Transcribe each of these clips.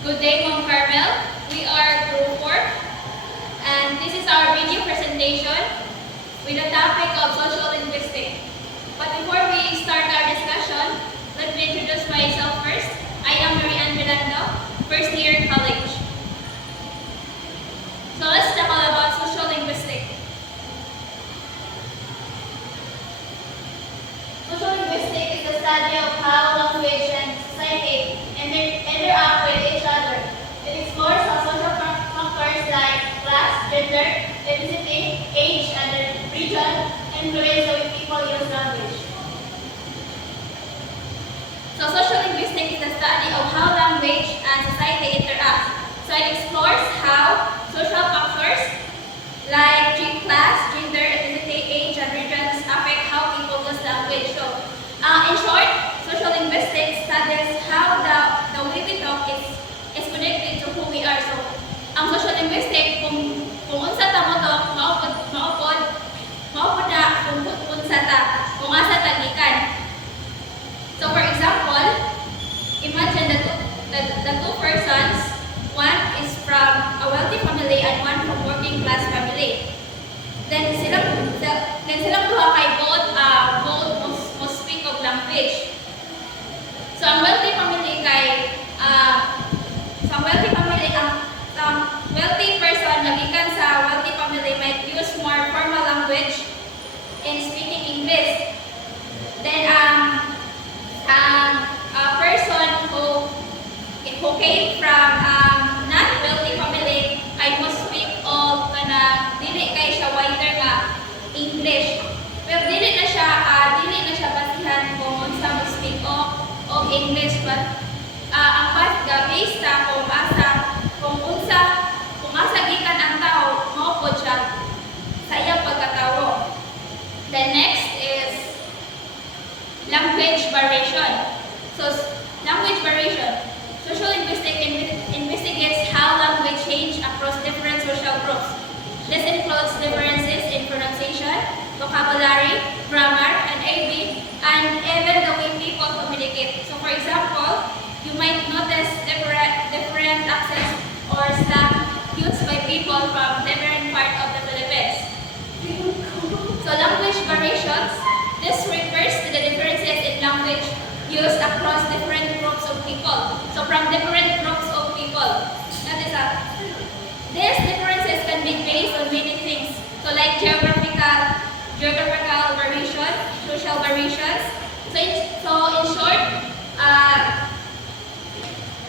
Good day, Ma'am Carmel. We are Group 4, and this is our video presentation with the topic of social linguistics. But before we start our discussion, let me introduce myself first. I am Marianne Miranda, first year in college. So let's talk all about social linguistics. Social linguistics is the study of how language and society interact with each other. It explores how social factors like class, gender, ethnicity, age, and region influence the way people use language. So social linguistics is the study of how language and society interact. So it explores how social factors like class, gender, ethnicity, age, and regions affect how people use language. So, in short, social linguistics studies how the way we talk is connected to who we are. So, ang social linguistics, kung unsa ta mo to, maupod na kung unsa ta, kung asa ta gikan. So, for example, imagine the two persons, one is from a wealthy family and one from working class family. Then silang duha kay both must speak of language. So ang wealthy family kay wealthy person nagikan sa wealthy family might use more formal language in speaking English. Then a person who came from not wealthy family ay must speak of dili kay siya wider nga English. Pero dili na siya basihan kung unsa mo speak of English, but ang based sa kung unsa gikan ang tao mao pod siya sa iyang pagkatawo. The next is language variation. So language variation. Social linguistics investigates how language change across different social groups. This includes differences in pronunciation, vocabulary, grammar, and AB, and even the way people communicate. So, for example, you might notice different accents or slang used by people from different parts of the Philippines. So, language variations. This refers to the differences in language used across different groups of people. So from different groups of people. These differences can be based on many things. So like geographical variation, social variations. So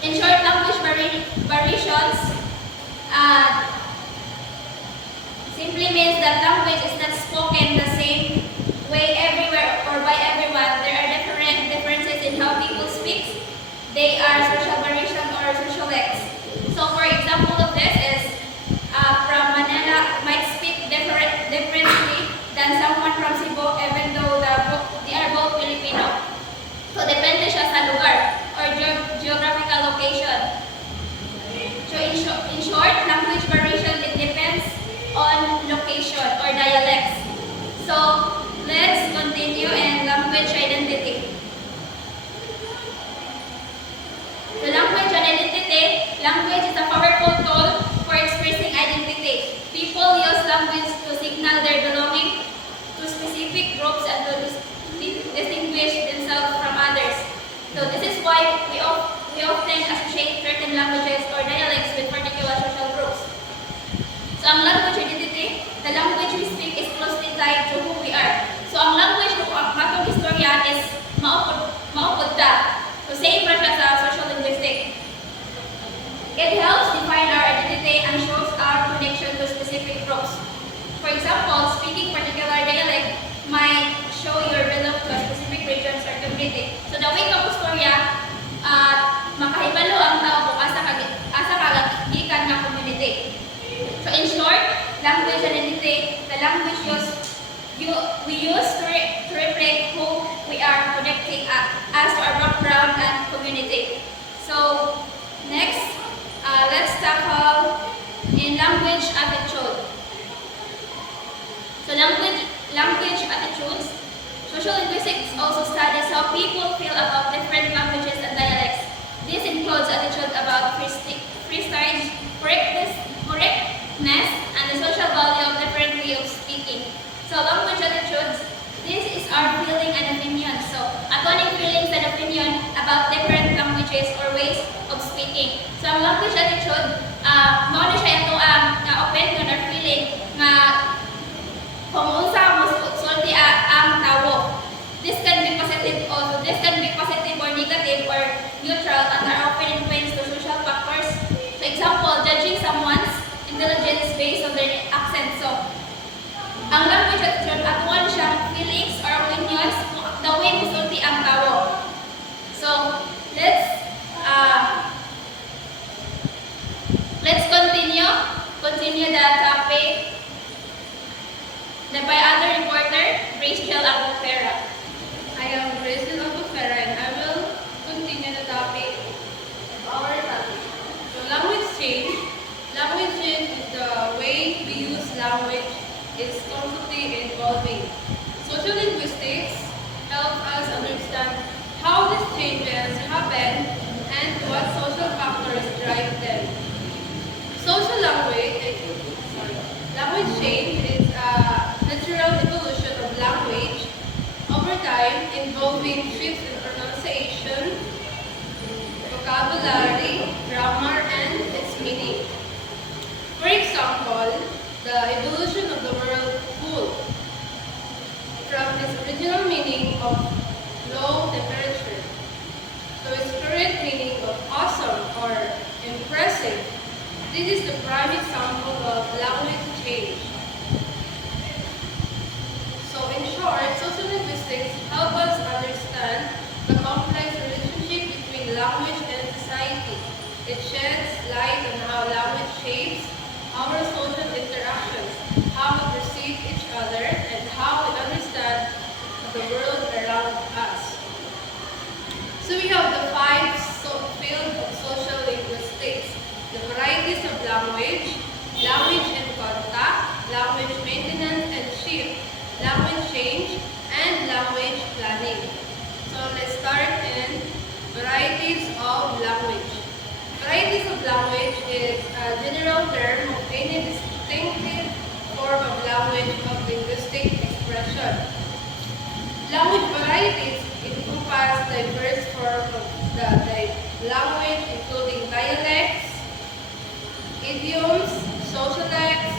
in short, language variations simply means that language is not spoken the same way everywhere or by everyone. There are differences in how people speak. They are social variation or social X. So for example of this is from Manila might speak differently than someone from Cebu, even though they are both Filipino. So depende siya sa lugar or geographical location. So in short, language variation, it depends on location or dialects. So let's continue in language identity. So language and identity. Language is a powerful tool for expressing identity. People use language to signal their belonging to specific groups and to distinguish themselves from others. So this is why we often associate certain languages or dialects with particular social groups. So ang language identity, the language we speak is closely tied to who we are. So ang language ng atong istorya is maupod ta. So same ra siya sa social linguistics. It helps define our identity and shows our connection to specific groups. For example, speaking particular dialect might show your belong to a specific region or community. So the way ka istorya, makahibalo ang tao kung asa gikan nga community. So in short, language identity, the language we use to reflect who we are, connecting us to our background and community. So next, let's tackle in language attitude. So language attitudes. Social linguistics also studies how people feel about different languages and dialects. This includes attitude about about different languages or ways of speaking. So ang language attitude, mao na siya ito ang na-open or feeling nga kung unsa mo sulti ang tawo. This can be positive or negative or neutral and are often influenced to social factors. For example, judging someone's intelligence based on their accent. So, ang language attitude atuan siyang feelings or opinions the way musulti ang tawo. So, let's continue the topic by other reporter, Rachel Albufera. I am Rachel Albufera and I will continue the topic of our topic. So language change. Language change is the way we use language. It's constantly evolving. Sociolinguistics help us understand how these changes happen and what social factors drive them. Language change is a natural evolution of language over time involving shifts in pronunciation, vocabulary, grammar, and its meaning. For example, the evolution of the word cool from its original meaning of low temperature to its current meaning of awesome or impressive. This is the prime example of language change. So in short, sociolinguistics help us understand the complex relationship between language and society. It sheds light on how language shapes our social interactions, how we perceive each other, and how we understand the world around us. So we have the five fields of social linguistics: the varieties of language, language and contact, language maintenance and shift, language change, and language planning. So let's start in varieties of language. Varieties of language is a general term of any distinctive form of language of linguistic expression. Language varieties encompass diverse forms of the language, including dialects, idioms, sociolects,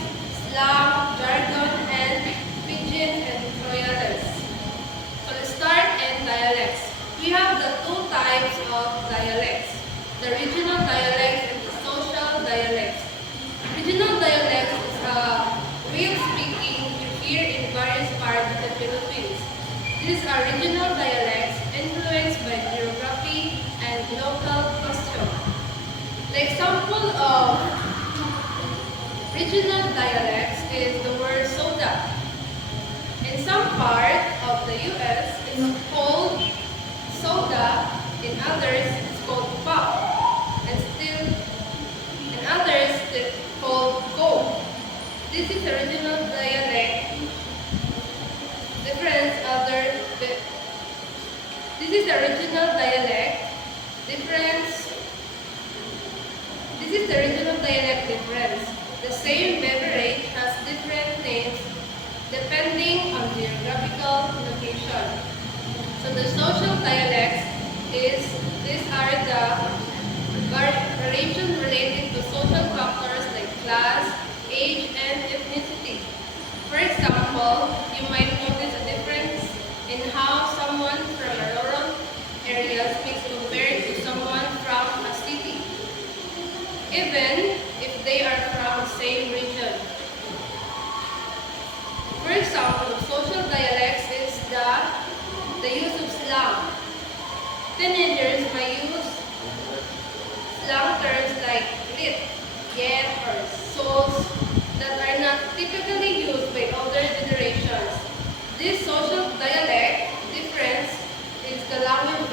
slang, jargon, and pidgin and royales. So let's start in dialects. We have the two types of dialects: the regional dialects and the social dialects. Regional dialects is a way of speaking you hear in various parts of the Philippines. These are regional dialects influenced by geography and local custom. The example of regional dialects is the word soda. In some part of the U.S., it's called soda, in others, it's called pop, and still in others, it's called Coke. This is the regional dialect difference. This is the regional dialect difference. This is the regional dialect difference. The same beverage has different names depending on geographical location. So the social dialects these are the variations related to social factors like class, age, and ethnicity. For example, you might notice a difference in how someone from a rural area speaks compared to someone from a city, even if they are from the same region. For example, social dialects is the use of slang. Teenagers may use slang terms like lit, yet, or sauce that are not typically used by older generations. This social dialect difference is the language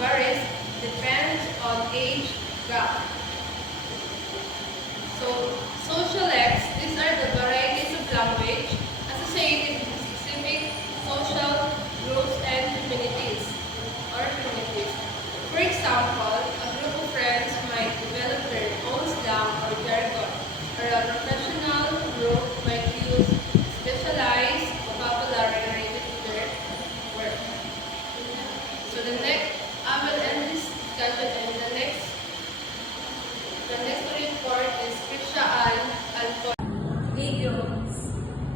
varies depends on age gap. So, sociolects, these are the varieties of language associated with specific social groups and communities. For example, a group of friends might develop their own slang or jargon, or a professional group might use specialized vocabulary related to their work. So I will end this discussion, and the next report is Krisha and Videos.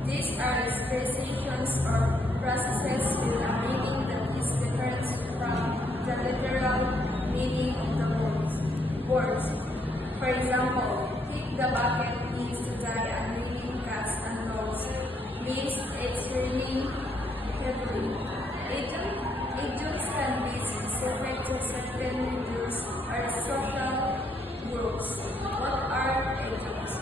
These are expressions or processes with a meaning that is different from the literal meaning of the words. For example, kick the bucket means to die unwilling cast and rolls, means extremely heavily. Idioms can be specific to certain groups or social groups. What are idioms?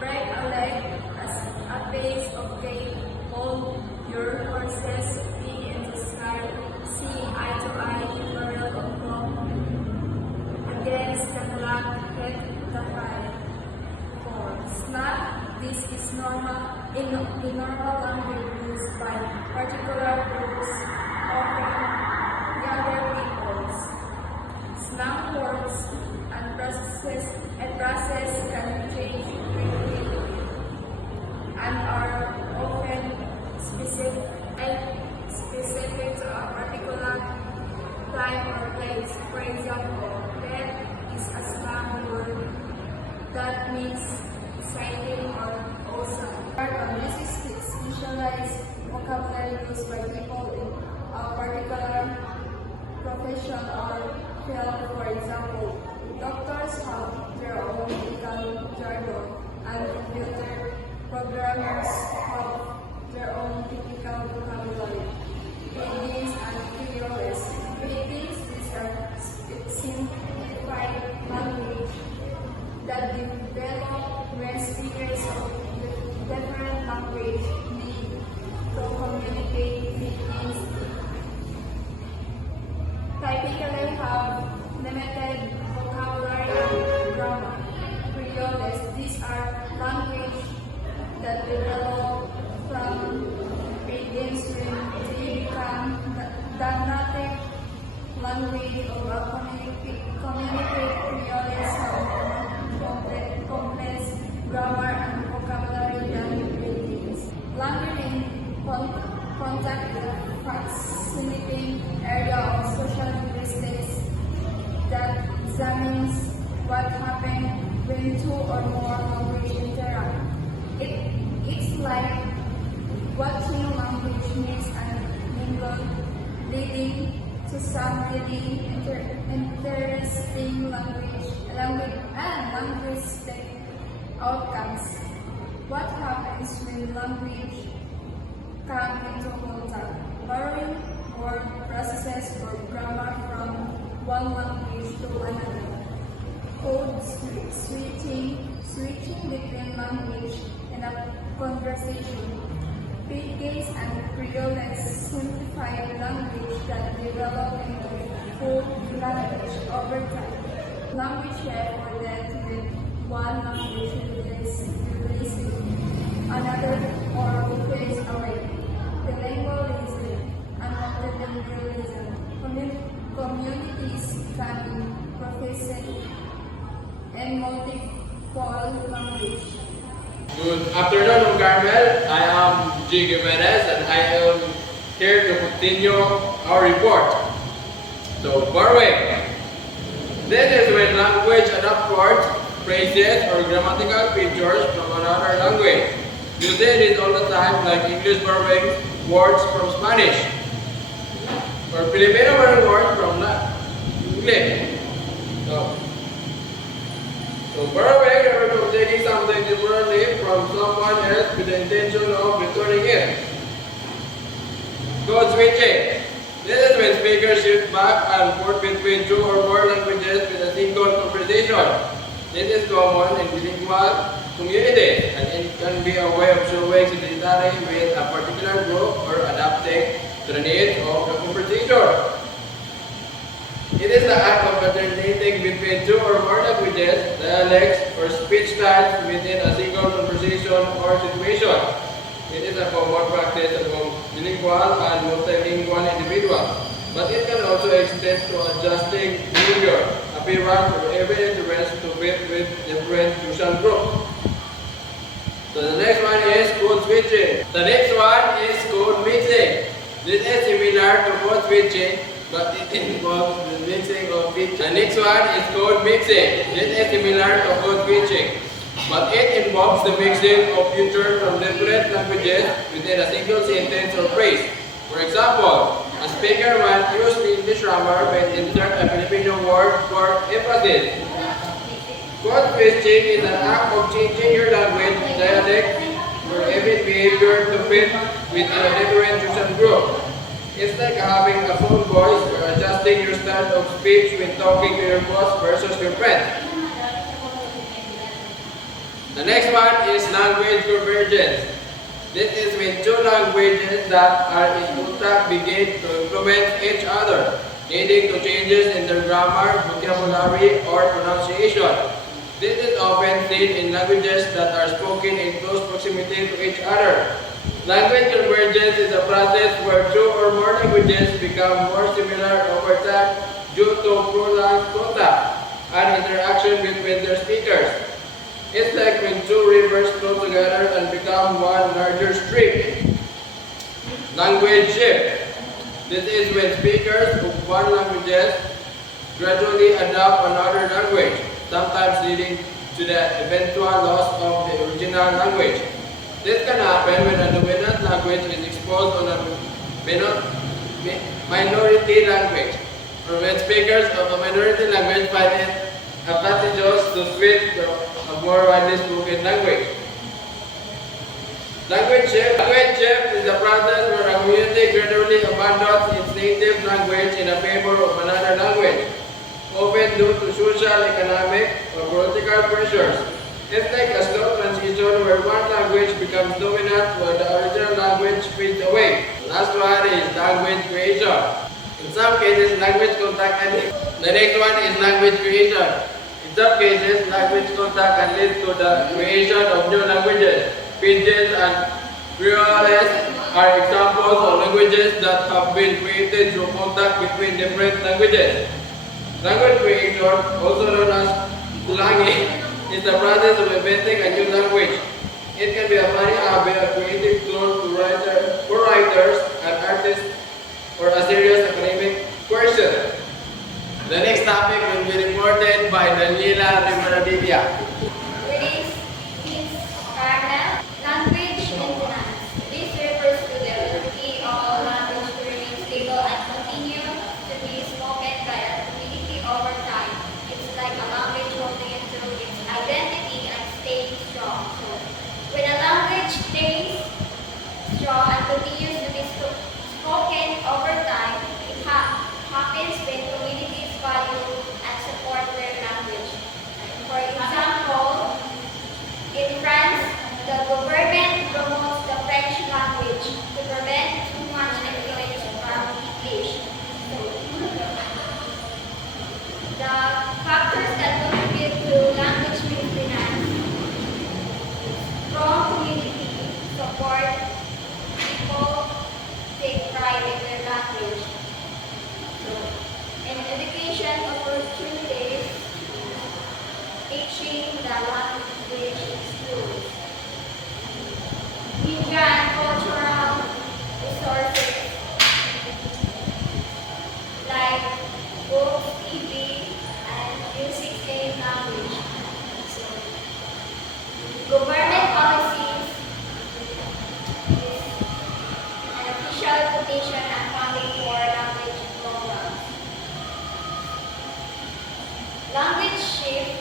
Break a leg as a piece of cake. Hold your horses feet in the sky. See eye to eye in moral of law. Against the clock, hit the high. 4. Snap. This is normal in normal language used by particular groups, often younger peoples. Slang words and process can change quickly and are often specific to a particular time or place. For example, death is a slang word that means exciting or awesome. This is specialized vocabulary used by people in a particular profession or field. For example, doctors have their own medical jargon, and computer programmers have their own typical vocabulary. Pidgins and creoles. Pidgins is a simplified language that developed when speakers of different language need to communicate. Pidgins typically have limited vocabulary and grammar. Creoles, these are language that develop from pidgins when they become the native language of a communicate. Creoles have complex grammar and vocabulary than pidgins. Language in contact is a fascinating area of social linguistics that examines what happens when two or more languages interact. It's like watching language mix and mingle, leading to some really interesting linguistic outcomes. What happens when language come into contact? Borrowing word processes or grammar from one language to another. Code switching between language in a conversation. Pidgins and creoles simplify language that develop into full language over time. Language recorded with one language replaces another or fades away. Bilingualism and multilingualism. Communities can be proficient in multiple language. Good afternoon, Carmel. I am G. Jimenez and I am here to continue our report. So, borrowing. This is when language adopts words, phrases, or grammatical features from another language. You see this all the time, like English borrowing words from Spanish, or Filipino borrowing words from English. So borrowing refers to taking something temporarily from someone else with the intention of returning it. Code switching. This is when speakers shift back and forth between two or more languages with a single conversation. This is common in bilingual communities, and it can be a way of showing solidarity with a particular group or adapting to the needs of the conversation. It is the act of alternating between two or more languages, dialects, or speech styles within a single conversation or situation. It is a common practice among bilingual and multilingual individuals, but it can also extend to adjusting behavior, appearance, or even interest to fit with different social groups. So the next one is code switching. The next one is code mixing. This is similar to code switching, but it involves the mixing of features. The next one is code mixing. This is similar to code switching, but it involves the mixing of features from different languages within a single sentence or phrase. For example, a speaker might use the English grammar when insert a Filipino word for emphasis. Code switching is an act of changing your language, dialect, or even behavior to fit with a different chosen group. It's like having a phone voice or adjusting your style of speech when talking to your boss versus your friend. The next one is language convergence. This is when two languages that are in contact begin to influence each other, leading to changes in their grammar, vocabulary, or pronunciation. This is often seen in languages that are spoken in close proximity to each other. Language convergence is a process where two or more languages become more similar over time due to prolonged contact and interaction between their speakers. It's like when two rivers flow together and become one larger stream. Language shift. This is when speakers of one language gradually adopt another language, sometimes leading to the eventual loss of the original language. This can happen when a dominant language is exposed on a minority language, or when speakers of a minority language find it advantageous to switch to a more widely spoken language. Language shift is the process where a community gradually abandons its native language in favor of another language, often due to social, economic, or political pressures. It's like a slow transition where one language becomes dominant while the original language fades away. Last one is language creation. In some cases, language contact can lead. The next one is language creation. In some cases, language contact can lead to the creation of new languages. Pidgin and Creoles are examples of languages that have been created through contact between different languages. Language creation, also known as slang, is the process of inventing a new language. It can be a funny hobby, a creative tool for writers and artists, or a serious academic question. The next topic will be reported by Daniela Rivaradilla. Greetings, Miss Carnel. Language maintenance. This refers to the ability of a language to remain stable and continue to be spoken by a community over time. It's like a language holding into its identity and staying strong. So, when a language stays strong and continues to be spoken over time, it happens when communities value and support their language. For example, in France, the government promotes the French language to prevent too much influence from English. The factors that contribute to language maintenance: strong community support, people take pride in their language. And education opportunities, teaching the language in schools. Media and cultural resources like books, TV, and music in language. So, government policies is an official quotation and funding for language programs. Language shift.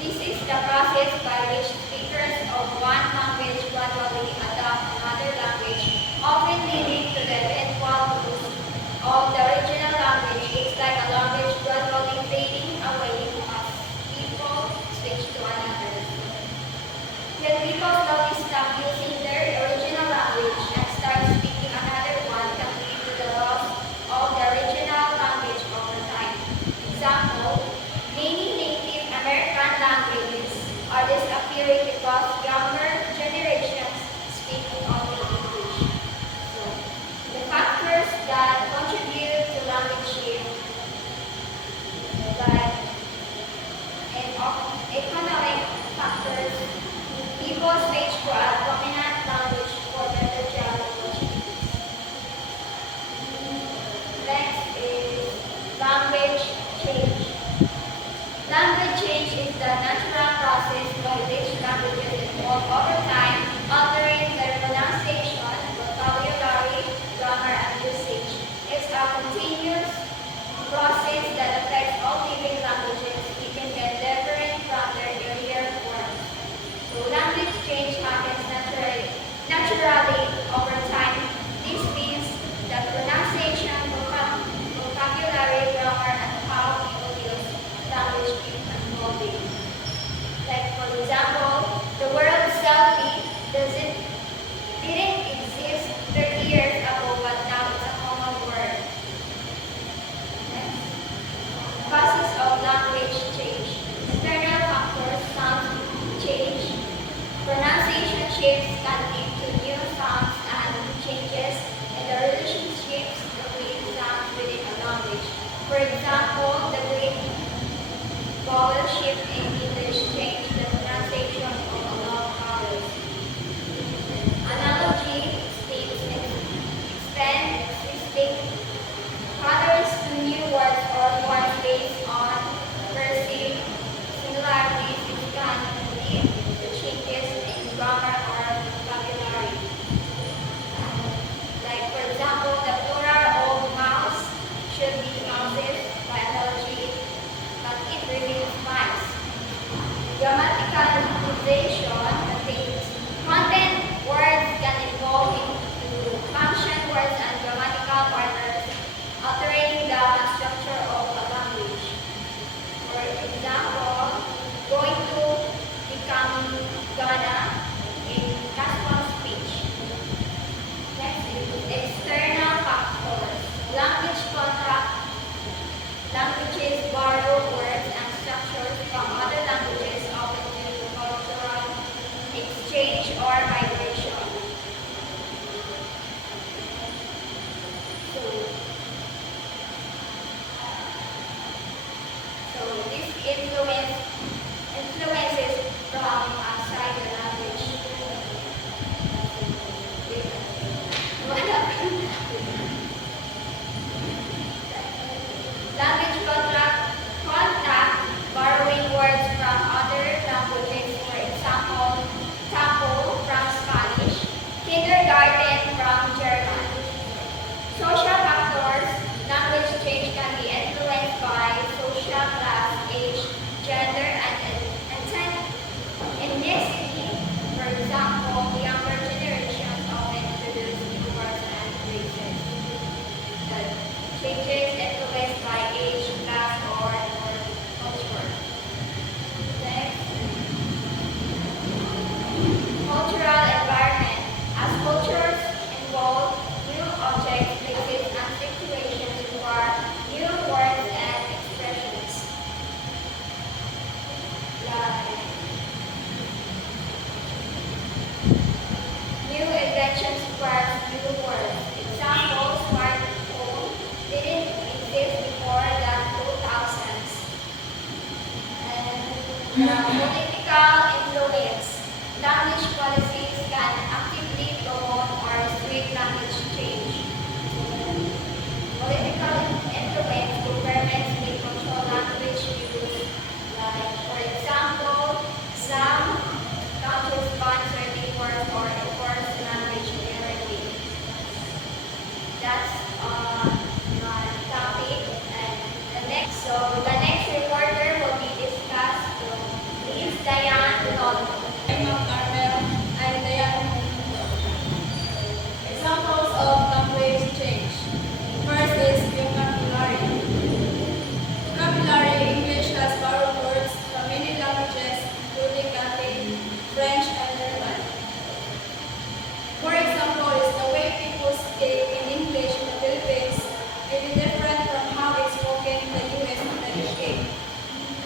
This is the process by which speakers of one language gradually adopt another language, often leading to the eventual loss of the original language. It's like a language gradually fading away as people switch to another. When people slowly stop using their original language and start speaking another one, can lead to the loss of the original language over time. Example, many Native American languages are disappearing because younger generations speak only English. So, the factors that contribute to language shift, like economic factors, people switch to a dominant language for better job opportunities. Next is Culturally, over time, this means that pronunciation, vocabulary, grammar, and how people use language keep evolving. Like for example, the word selfie didn't exist 30 years ago, but now it's a common word. Next. Causes of language change. External factors, sound change. Pronunciation shifts can lead to new sounds and changes in the relationships between sounds within a language. For example, the Greek vowel shift in English changed the pronunciation of a long vowels. Analogy states expand existing patterns to new words or forms based on perceived similarities, which can lead to changes in grammar or vocabulary. Like for example, the plural of mouse should be mouses by analogy, but it remains mice. Grammatical utilization contains content. Words can evolve into function words and grammatical patterns, altering the structure of a language. For example, going to become gonna in casual speech. Next is external factors. Language contract. Languages borrow words and structures from other languages, often due to cultural exchange or migration. So this influences from outside the language. Language contact, borrowing words from other languages, for example, taco from Spanish, kindergarten from German. Social factors, language change can be influenced by social class, age, gender, and ethnicity. For example, younger generations often introduce new words and phrases. The changes influenced by age, class, or culture. Next. Cultural environment. As cultures involve new objects, places, and situations require new words and expressions. Like new inventions require new words. Example, smartphone didn't exist before the 2000s. And political influence. Language policies can actively promote or restrict language change. Political influence, governments may control language use. Like, for example, some countries ban certain words or enforce language hierarchy. That's my topic. And the next reporter will be discussed with Ms. Diane Lolo. I'm Carmel. I'm Diane. Examples of language change. First is vocabulary. Vocabulary, English has borrowed words from many languages, including Latin, French, and German. For example, is the way people speak in English in the Philippines may be different from how it's spoken in the US and the UK.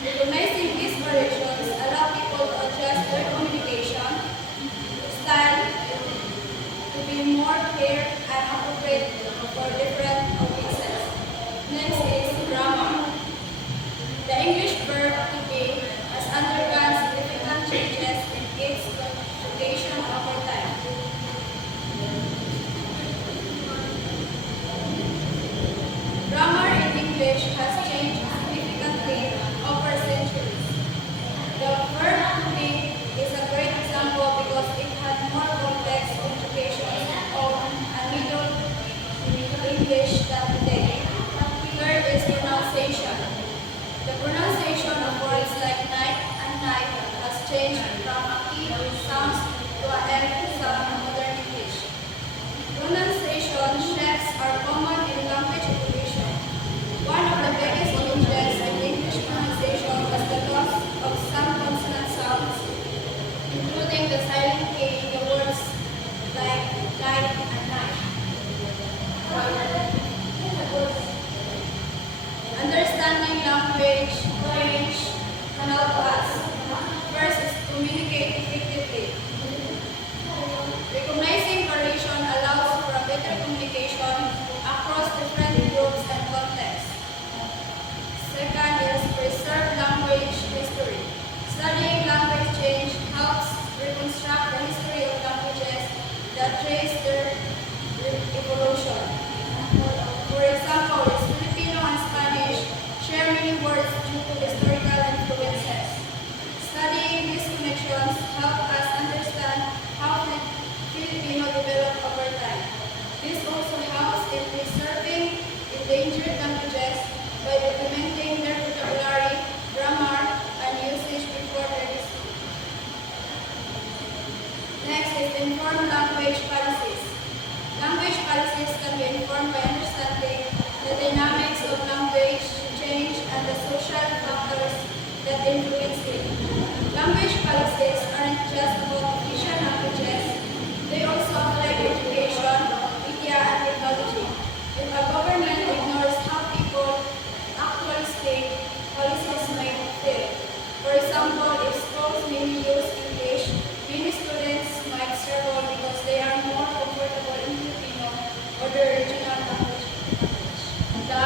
Recognizing these variations allow people to adjust their communication style to be more clear and appropriate for different audiences. Next is grammar. The English verb to be has undergone significant changes in its conjugation over time. Grammar in English has changed significantly over centuries. The verb to be is a great example because it had more complex conjugations of a Middle English than today. Third is pronunciation. The pronunciation of words like night and night has changed from a E sounds to a M sound in modern English. understanding language range can help us. First is communicate effectively. Recognizing variation allows for a better communication across different groups and contexts. Second is preserve language history. Studying language change helps reconstruct the history of languages that trace their evolution. For example, is Filipino and Spanish share many words due to historical influences. Studying these connections help us understand how Filipino developed over time. This also helps in preserving endangered languages by documenting their vocabulary, grammar, and usage before their history. Next is inform language policies. Language policies can be informed by understanding the dynamics of language change and the social factors that influence it. Language policies aren't just about official languages, they also affect education, media, and technology. If a government ignores how people actually speak, policies might fail. For example, if schools mainly use English, many students might struggle because they are more comfortable in Filipino or their original language. The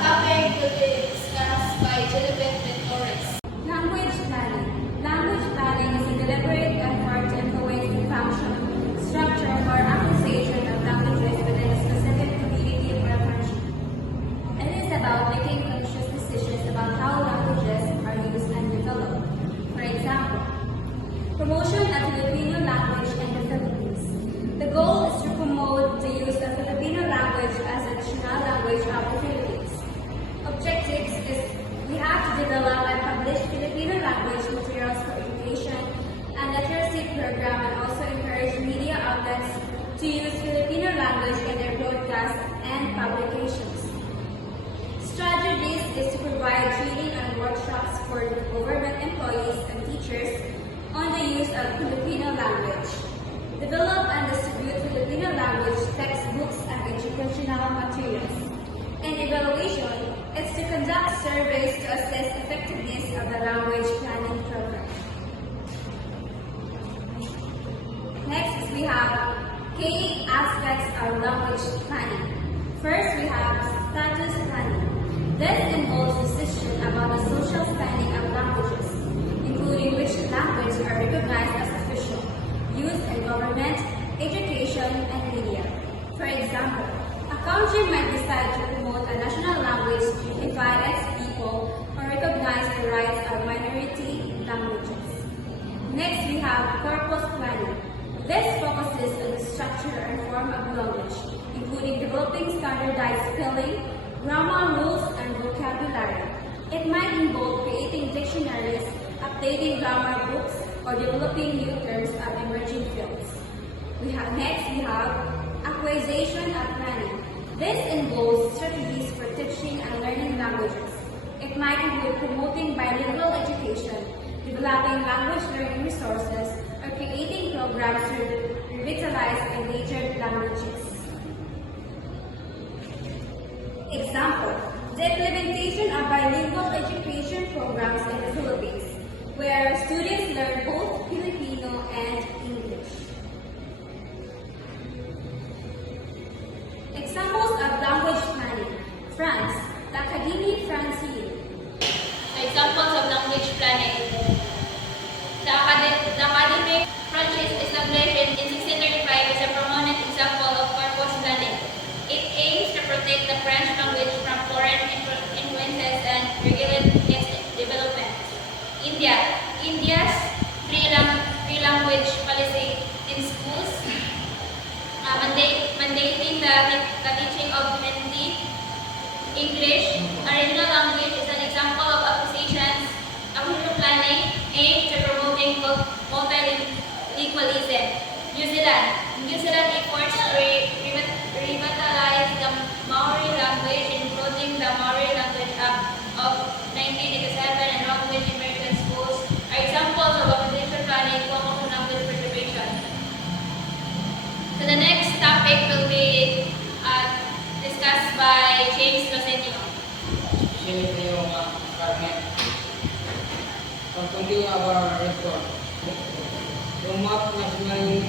topic will be discussed by Jelibet and Torres. Language planning. Language planning is a deliberate effort to influence the function, structure, or acquisition of languages within a specific community or country. It is about making conscious decisions about how languages are used and developed. For example, promotion of Filipino language in the Philippines. The goal is to promote the use of Filipino language as a national language of the Philippines. Objectives is we have to develop and publish Filipino language materials for education and literacy program, and also encourage media outlets to use Filipino language in their broadcasts and publications. Strategies is to provide training and workshops for government employees and teachers on the use of Filipino language. Develop and distribute Filipino language textbooks and educational materials. And evaluation is to conduct surveys to assess effectiveness of the language planning program. Next, we have key aspects of language planning. First, we have status planning. This involves decision about the social standing of languages, including which languages are recognized as official, used in government, education, and media. For example, a country might decide to promote a national language to unify its people or recognize the rights of minority languages. Next, we have corpus planning. This focuses on the structure and form of language, including developing standardized spelling, grammar rules, and vocabulary. It might involve creating dictionaries, updating grammar books, or developing new terms of emerging fields. Next, we have acquisition of planning. This involves strategies for teaching and learning languages. It might include promoting bilingual education, developing language learning resources, or creating programs to revitalize endangered languages. Example, the implementation of bilingual education programs in the Philippines, where students learn both Filipino and English. Examples of language planning. France, the Académie Française. Examples of language planning. The Académie Française established in 1635 is a prominent example of corpus planning. It aims to protect the French language from foreign influences and regulate its development. India's free language policy in schools, mandating the teaching of Hindi, English, a regional language, is an example of acquisition planning aimed to promoting multilingualism. New Zealand efforts to revitalize the Maori language, including the Maori Language Act of 1987 and language immersion schools, are examples of acquisition planning focused on language preservation. So the next topic will be discussed by James Rosenio. Share ko yung continue our effort. Promote national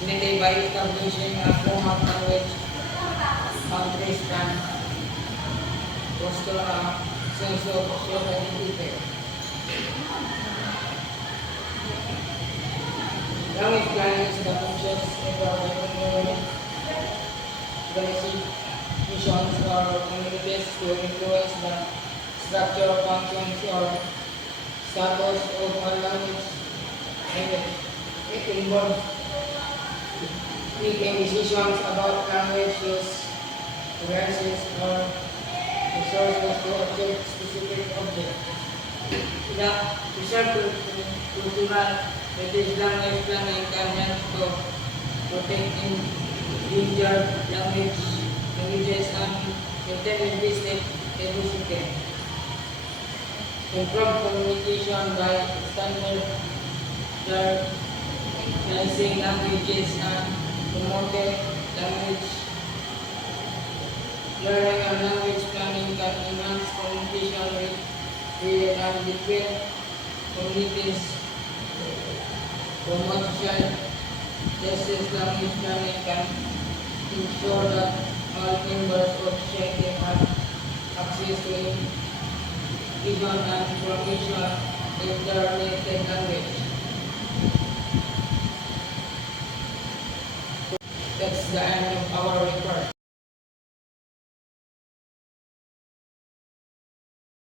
unity by establishing a formal language boundary stand, foster a sense of shared identity. Language planning is the conscious effort by organizations or communities to influence the structure, functions, or status of a language. It involves making decisions about language use, resources, or resources to achieve specific objects. The research cultural British language planning can help to protect endangered languages and maintain linguistic diversity. Improve communication by standardizing languages and promoting language learning and language planning can enhance communication with and between communities. Promote social justice language planning can ensure that all members of society have access to education and information if their native